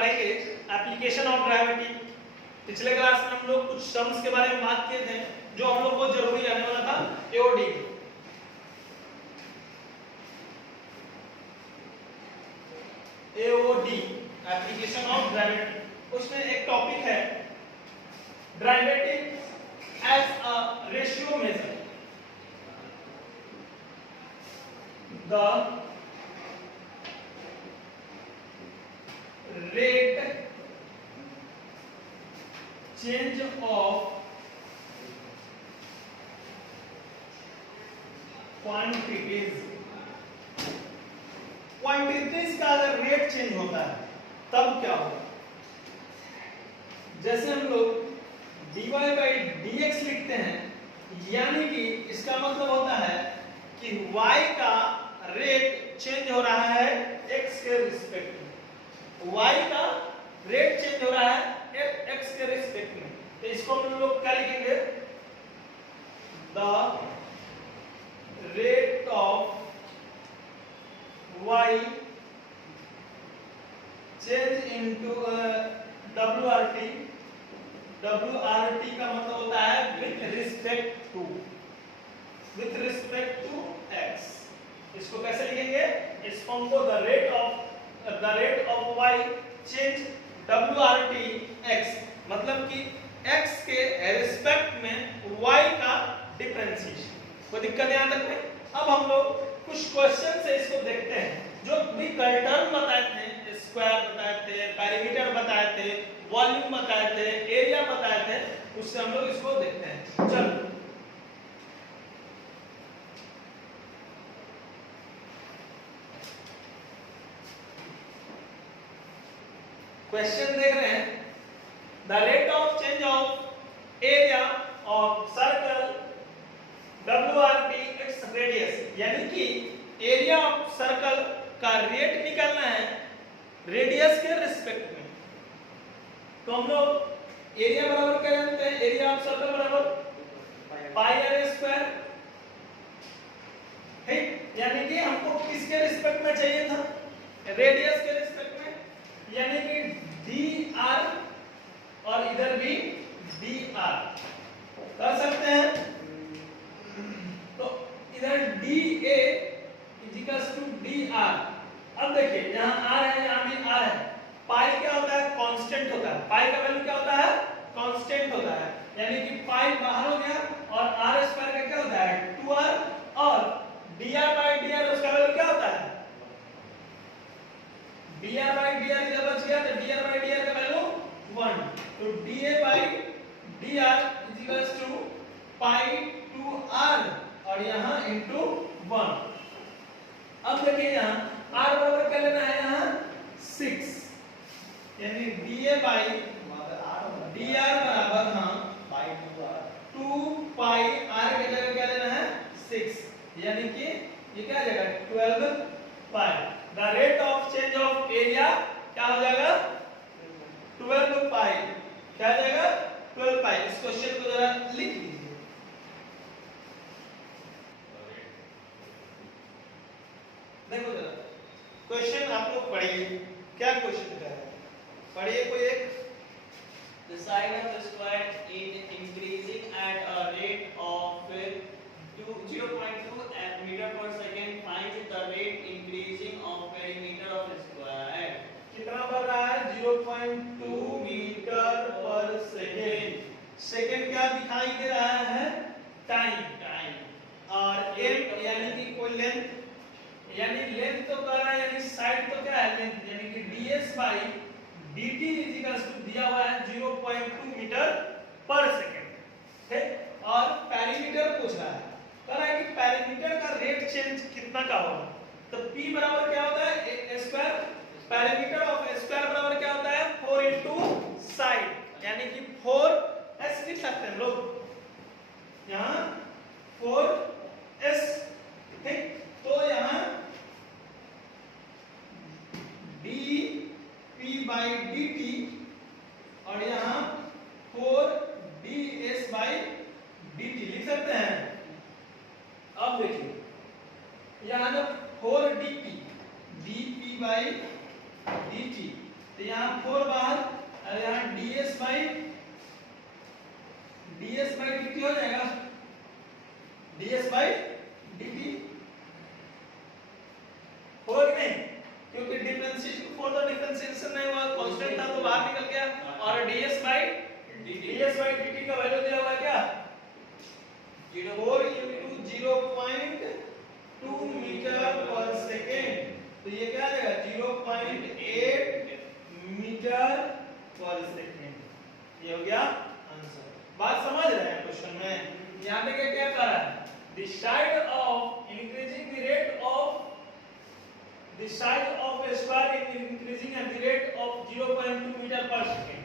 पढ़ेंगे application of gravity. पिछले class में हम लोग कुछ टर्म्स के बारे में बात किए थे जो हम लोग को जरूरी रहने वाला था AOD. AOD application of gravity, उसमें एक टॉपिक है gravity as a ratio measure. The rate change of quantities का अगर रेट चेंज होता है तब क्या होगा? जैसे हम लोग dy by dx लिखते हैं, यानी कि इसका मतलब होता है कि y का रेट चेंज हो रहा है x के रिस्पेक्ट में। y का रेट चेंज हो रहा है x के रिस्पेक्ट में, तो इसको हम लोग क्या लिखेंगे? The rate of y change into WRT। WRT का मतलब होता है विथ रिस्पेक्ट टू x। इसको कैसे लिखेंगे? इस फॉर्म को the rate of y change WRT x, मतलब कि x के रिस्पेक्ट में y का डिफरेंशिएशन। कोई दिक्कत यहाँ तक नहीं? अब हम लोग कुछ क्वेश्चन से इसको देखते हैं जो भी टर्म बताए थे, स्क्वायर बताए थे, पेरीमीटर बताए थे, वॉल्यूम बताए थे, एरिया बताए थे, उससे हम लोग इसको देखते हैं। चलो क्वेश्चन देख रहे हैं। The rate of change of area of circle WRT its radius, यानी कि एरिया ऑफ सर्कल का रेट निकालना है रेडियस के रिस्पेक्ट में। तो हम लोग एरिया बराबर क्या जानते हैं? एरिया ऑफ सर्कल बराबर पाई आर स्क्वायर, ठीक? यानी कि हमको किसके रिस्पेक्ट में चाहिए था? रेडियस के रिस्पेक्ट में, यानी कि dr और इधर भी dr कर सकते हैं। तो इधर dA इक्वल्स टू dr। अब देखिए यहाँ r है, यहाँ भी r है। पाई क्या होता है? कांस्टेंट होता है। पाई का वैल्यू क्या होता है? कांस्टेंट होता है, यानी कि पाई बाहर हो गया और r स्क्वायर का क्या होता है? 2r, और dr by dr उसका वैल्यू क्या होता है? dr by dr इधर बच गया तो dr by dr का वैल्यू 1। तो dA by dr equals to pi 2r और यहाँ इनटू 1। अब देखिए यहाँ r बराबर क्या लेना है? यहाँ 6, यानी dA by dr बराबर हाँ 2 पाई r के जगह क्या लेना है? 6, यानी कि ये क्या आ जाएगा? 12 pi. The rate of change of area क्या हो जाएगा? 12 पाई। क्या आ जाएगा? 12 पाई। इस क्वेश्चन को जरा लिख लीजिए। देखो जरा क्वेश्चन आप लोग पढ़िए, क्या क्वेश्चन है? पढ़िए कोई एक। The side of the square is increasing at a rate of 0.2 meter per second. Find the rate increasing of perimeter of the square. कितना बढ़ रहा है? 0.2 मीटर पर सेकेंड। सेकेंड क्या दिखाई दे रहा है? टाइम। और m यानी कि कोई लेंथ, यानी लेंथ तो कर रहा है, यानी साइड तो क्या है? लेंथ, यानी कि ds by dt equals to दिया हुआ है 0.2 मीटर पर सेकेंड, ठीक? और पेरीमीटर पूछ रहा है, कह रहा है कि पेरीमीटर का रेट चेंज कितना का होगा? तो p बराबर क्या होता है? a square. Perimeter of a square बराबर क्या होता है? 4 इनटू साइड, यानी कि 4s लिख सकते हैं लोग यहाँ 4s, ठीक? तो यहाँ dp by dt और यहाँ 4ds by dt लिख सकते हैं। अब देखिए यहाँ जो 4dp by dt तो यहाँ 4 बाहर और यहाँ ds बाई dt हो जाएगा, ds बाई dt होगा कि नहीं, क्योंकि डिफरेंशिएशन फोर तो डिफरेंशिएशन नहीं हुआ, कांस्टेंट था तो बाहर निकल गया, और ds बाई dt का वैल्यू दिया हुआ है क्या 4 into 0.2 मीटर पर सेकेंड, तो ये क्या आ जाएगा 0.8 मीटर पर सेकेंड, ये हो गया आंसर। बात समझ रहे हैं क्वेश्चन में? यहाँ पे क्या क्या कर रहा है, the side of increasing the rate of the size of a square is increasing at the rate of 0.2 meter per second.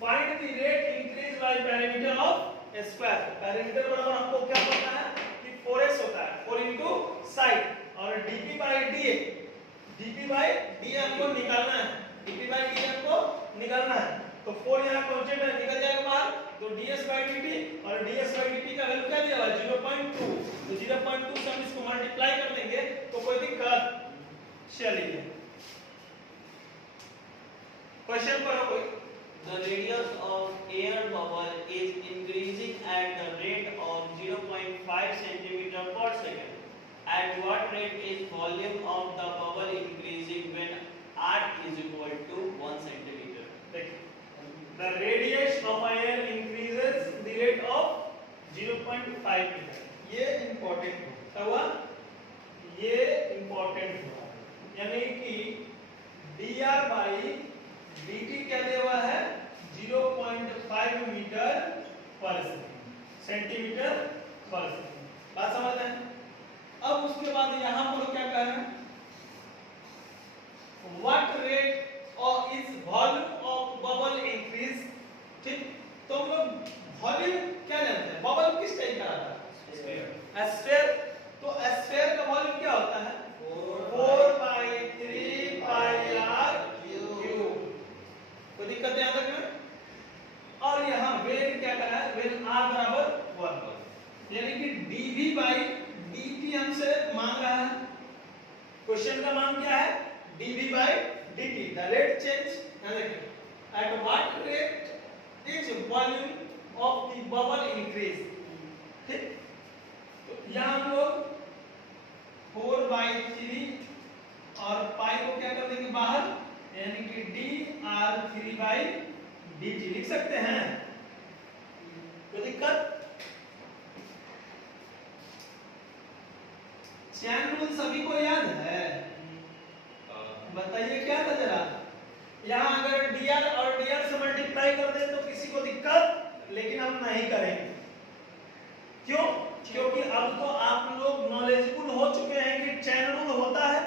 Find the rate increase by perimeter of a square. Perimeter बराबर हमको क्या पता है कि 4s होता है, 4 into side, और dp by da हमको निकालना है, dp by da हमको निकालना है, तो 4 यहाँ कांस्टेंट है, निकल जाएगा बाहर, तो ds by dt, और ds by dt का वैल्यू क्या दिया हुआ है 0.2, तो 0.2 से हम इसको मल्टीप्लाई कर देंगे तो कोई दिक्कत चलिए क्वेश्चन करो कोई। The radius of air bubble is increasing at the rate of 0.5 centimeter per second. At what rate is volume of the bubble increasing when r is equal to 1 centimeter? The radius of air increases the rate of 0.5 meter. ये important हुआ, ये important हुआ, यानी कि dr by dt क्या दिया हुआ है 0.5 मीटर पर सेकंड, सेंटीमीटर पर सेकंड। बात समझ रहे हैं? अब उसके बाद यहाँ हम लोग क्या कह रहे हैं, what rate of is volume of bubble increase. ठीक, तो हम लोग वॉल्यूम क्या जानते हैं, बबल किस टाइप का आता है, एस्फेयर, तो एस्फेयर का वॉल्यूम क्या होता है 4/3 पाई r क्यूब, कोई दिक्कत है याद रखना। और यहाँ वेग क्या करा है, वेग r बराबर 1, यानी कि dv by dt हमसे मांग रहा है, क्वेश्चन का मान क्या है dv by dt, the rate change, याद रखना at what rate is volume of the bubble increase. ठीक, तो यहाँ हम लोग 4/3 और पाई को क्या कर देंगे बाहर, यानी कि dr3 by dt लिख सकते हैं, कोई दिक्कत? चैन रूल सभी को याद है, बताइए क्या था जरा। यहाँ अगर dr और dr से मल्टीप्लाई कर दे तो किसी को दिक्कत, लेकिन हम नहीं करेंगे, क्यों? क्योंकि अब तो आप लोग नॉलेजेबल हो चुके हैं कि चैन रूल होता है,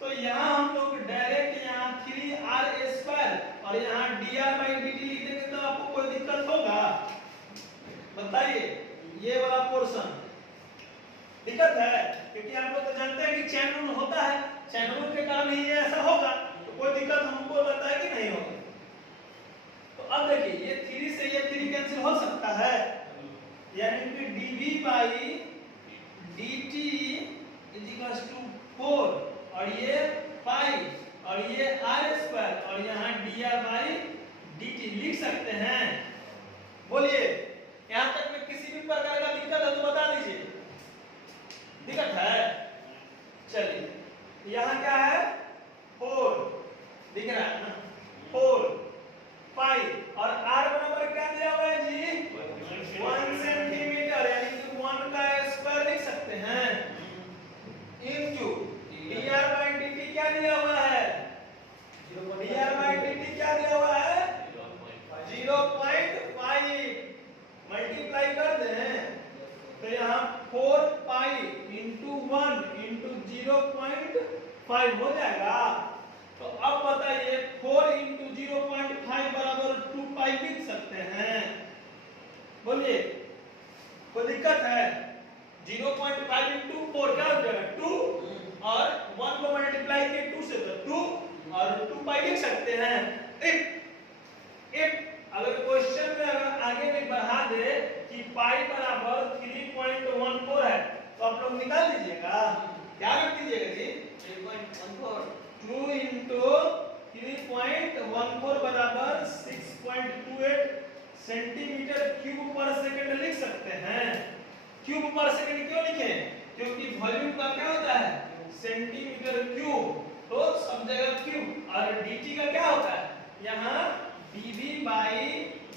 तो यहाँ हम लोग डायरेक्ट यहाँ 3r² और यहाँ dr by dt लिख देंगे, तो आपको कोई दिक्कत होगा बताइए? ये वाला पोर्शन दिक्कत है, क्योंकि आप लोग तो जानते हैं कि चैन रूल होता है, चैन रूल के कारण ही ऐसा होगा, तो कोई दिक्कत हमको लगता है कि नहीं होगा। तो अब देखिए ये 3 से ये 3 कैंसिल हो सकता है, यानी कि dv by dt इज 4 और ये पाई और ये r² और यहाँ dr by dt लिख सकते हैं। बोलिए यहाँ तक में किसी भी प्रकार का दिक्कत है तो बता दीजिए, दिक्कत है? चलिए यहाँ क्या है 4 दिख रहा है ना, 4 पाई और r बराबर क्या दिया हुआ है जी 1 सेंटीमीटर, यानी कि 1 का स्क्वायर लिख सकते हैं, इनटू dr by dt क्या दिया हुआ है, dr by dt क्या दिया हुआ है 0.5, मल्टीप्लाई कर दें तो यहाँ 4 पाई इंटू 1 इंटू 0.5 हो जाएगा। तो अब बताइए 4 इंटू 0.5 बराबर 2 पाई लिख सकते हैं, बोलिए कोई दिक्कत है? 0.5 इंटू 4 क्या हो जाएगा 2, और 1 को मल्टीप्लाई किए 2 से तो 2 और 2 पाई लिख सकते हैं। इफ अगर क्वेश्चन में अगर आगे में बढ़ा दे कि पाई बराबर 3.14 है तो आप लोग निकाल लीजिएगा, क्या रख दीजिएगा जी 3.14, 2 into 3.14 बराबर 6.28 सेंटीमीटर क्यूब पर सेकंड लिख सकते हैं। क्यूब पर सेकंड क्यों लिखे? क्योंकि वॉल्यूम का क्या होता है? सेंटीमीटर क्यूब, तो सब जगह क्यूब। और dt का क्या होता है? यहाँ dv बाई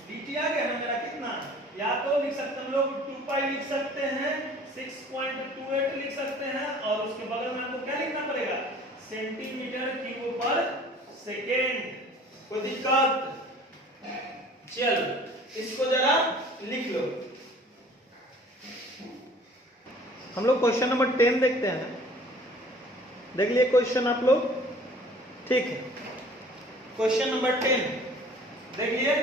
dt आ गया ना मेरा कितना, या तो लिख सकते हैं हम लोग 2 पाई लिख सकते हैं, 6.28 लिख सकते हैं, और उसके बगल में हमको क्या लिखना पड़ेगा? सेंटीमीटर क्यूब पर सेकेंड। कोई दिक्कत? चल इसको जरा लिख लो। हम लोग क्वेश्चन नंबर 10 देखते हैं। देख लिए क्वेश्चन आप लोग? ठीक है, क्वेश्चन नंबर 10 देख लिए।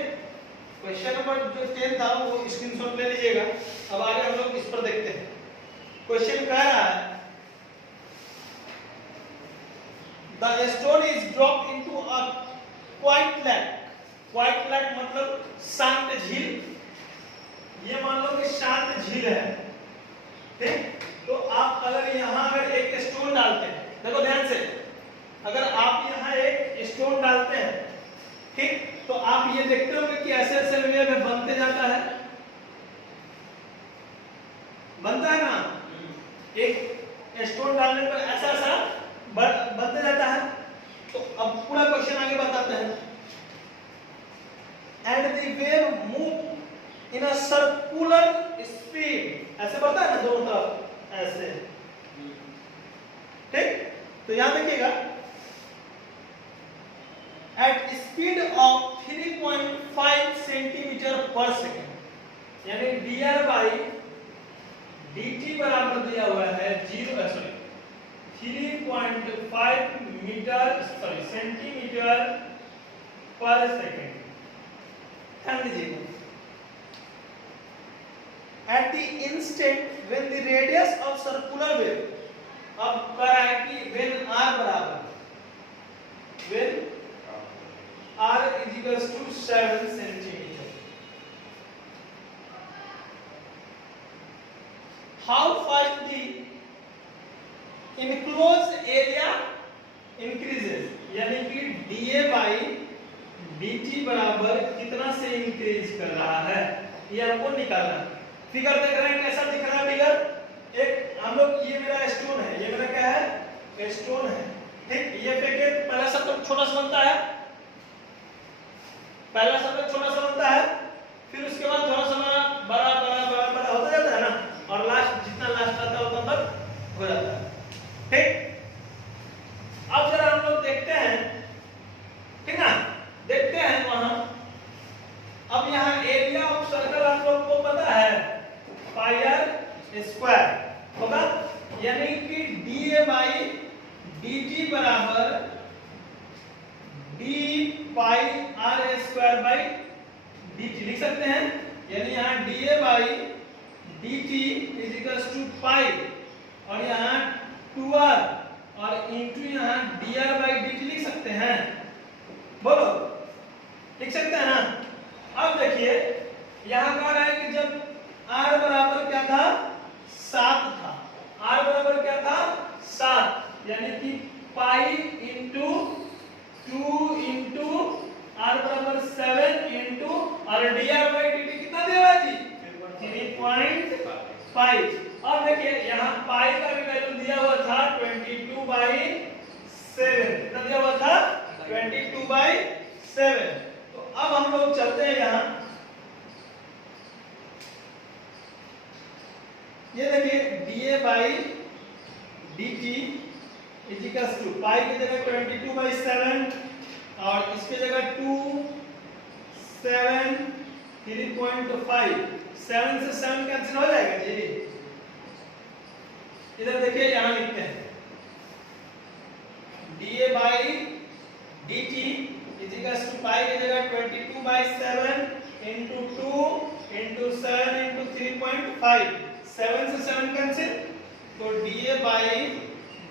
क्वेश्चन नंबर जो 10 था वो स्क्रीनशॉट ले लीजिएगा। अब आगे हम लोग इस पर देखते हैं। क्वेश्चन कह रहा है the stone is drop into a quite lake. Quite lake मतलब शांत झील। ये मान लो कि शांत झील है, ठीक। तो आप अगर यहाँ अगर एक स्टोन डालते हैं, देखो ध्यान से, अगर आप यहाँ एक स्टोन डालते हैं, ठीक, तो आप ये देखते होंगे कि ऐसे ऐसे वे में बनते जाता है, बनता है ना। एक स्टोन डालने पर ऐसा ऐसा बनते जाता है। तो अब पूरा क्वेश्चन आगे बताते हैं। And the wave move in a circular speed, ऐसे बढ़ता है ना दोनों तरफ ऐसे, ठीक। तो यहां देखिएगा, एट स्पीड ऑफ 3.5 सेंटीमीटर पर सेकेंड, यानी dr बाई dt बराबर दिया हुआ है 3.5 सेंटीमीटर पर सेकेंड। ध्यान दीजिएगा, at the instant when the radius of circular wave, अब कह रहा है कि व्हेन r बराबर, when r is equals to 7 centimeter, how fast the enclosed area increases, यानी कि dA by dt बराबर कितना से इंक्रीज कर रहा है, ये हमको निकालना है। फिगर देख रहे हैं कैसा दिख रहा है फिगर? एक हम लोग, ये मेरा स्टोन है, ये मेरा क्या है? स्टोन है, ठीक। ये फेंके, पहला सर्कल छोटा सा बनता है, पहला सर्कल छोटा सा बनता है, फिर उसके बाद थोड़ा सा बड़ा बड़ा बड़ा बड़ा बड़ा होता जाता है ना, और लास्ट जितना लास्ट आता है उतना तक हो जाता है, ठीक। अब जरा हम लोग देखते हैं, ठीक ना, देखते हैं वहां। अब यहाँ एरिया ऑफ सर्कल आप लोग को पता है पाई आर स्क्वायर होगा, यानी कि dA बाई dt बराबर d pi r square by dt लिख सकते हैं। यानी यहाँ dA by dt is equals to pi, और यहाँ 2r, और इनटू यहाँ dr बाई dt लिख सकते हैं। बोलो, लिख सकते हैं ना। अब देखिए यहाँ कह रहा है कि जब r बराबर क्या था? 7 था। r बराबर क्या था? 7, यानी कि पाई इंटू 2 इंटू r बराबर 7 इंटू, और dr बाई dt कितना दिया हुआ जी? 3.5। अब देखिए यहाँ पाई का भी वैल्यू दिया हुआ था 22/7, कितना दिया हुआ था? 22/7। तो अब हम लोग चलते हैं यहाँ, ये देखिए dA by dt is equals to pi की जगह 22/7, और इसकी जगह 2 7 3.5, 7 से 7 कैंसिल हो जाएगा जी। इधर देखिए यहाँ लिखते हैं dA by dt is equals to pi की जगह 22/7 इंटू 2 इंटू 7 इंटू 3.5, 7 से 7 कैंसिल, तो dA by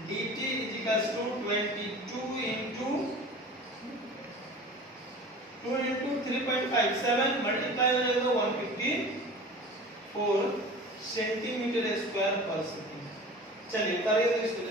dt is equals to 22 into 2 into 3.5, 7 multiply हो जाएगा 154 सेंटीमीटर स्क्वायर पर सेकंड। चलिए उतारिए इसको।